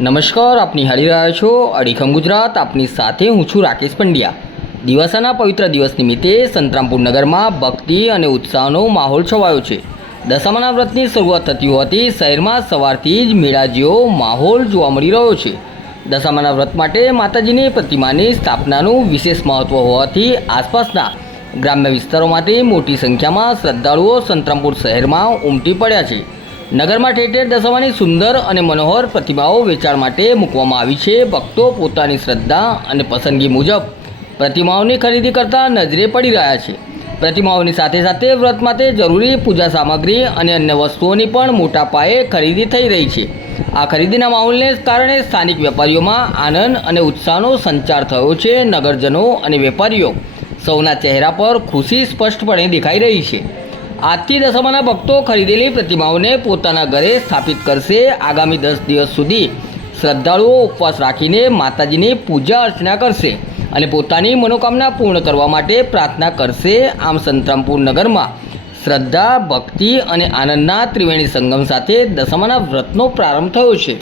નમસ્કાર, આપની નિહાળી રહ્યા છો અડીખમ ગુજરાત. આપની સાથે હું છું રાકેશ પંડ્યા. દિવાસાના પવિત્ર દિવસ નિમિત્તે સંતરામપુર નગરમાં ભક્તિ અને ઉત્સાહનો માહોલ છવાયો છે. દશામાના વ્રતની શરૂઆત થતી હોવાથી શહેરમાં સવારથી જ મેળા જેવો માહોલ જોવા મળી રહ્યો છે. દશામાના વ્રત માટે માતાજીની પ્રતિમાની સ્થાપનાનું વિશેષ મહત્વ હોવાથી આસપાસના ગ્રામ્ય વિસ્તારોમાંથી મોટી સંખ્યામાં શ્રદ્ધાળુઓ સંતરામપુર શહેરમાં ઉમટી પડ્યા છે. નગરમાં ઠેર દશામાની સુંદર અને મનોહર પ્રતિમાઓ વેચાણ માટે મૂકવામાં આવી છે. ભક્તો પોતાની શ્રદ્ધા અને પસંદગી મુજબ પ્રતિમાઓની ખરીદી કરતા નજરે પડી રહ્યા છે. પ્રતિમાઓની સાથે સાથે વ્રત માટે જરૂરી પૂજા સામગ્રી અને અન્ય વસ્તુઓની પણ મોટા પાયે ખરીદી થઈ રહી છે. આ ખરીદીના માહોલને કારણે સ્થાનિક વેપારીઓમાં આનંદ અને ઉત્સાહનો સંચાર થયો છે. નગરજનો અને વેપારીઓ સૌના ચહેરા પર ખુશી સ્પષ્ટપણે દેખાઈ રહી છે. આજથી દશામાના ભક્તો ખરીદેલી પ્રતિમાઓને પોતાના ઘરે સ્થાપિત કરશે આગામી દસ દિવસ સુધી. શ્રદ્ધાળુઓ ઉપવાસ રાખીને માતાજીની પૂજા અર્ચના કરશે અને પોતાની મનોકામના પૂર્ણ કરવા માટે પ્રાર્થના કરશે આમ સંતરામપુર નગરમાં. શ્રદ્ધા, ભક્તિ અને આનંદના ત્રિવેણી સંગમ સાથે દશામાના વ્રતનો પ્રારંભ થયો છે.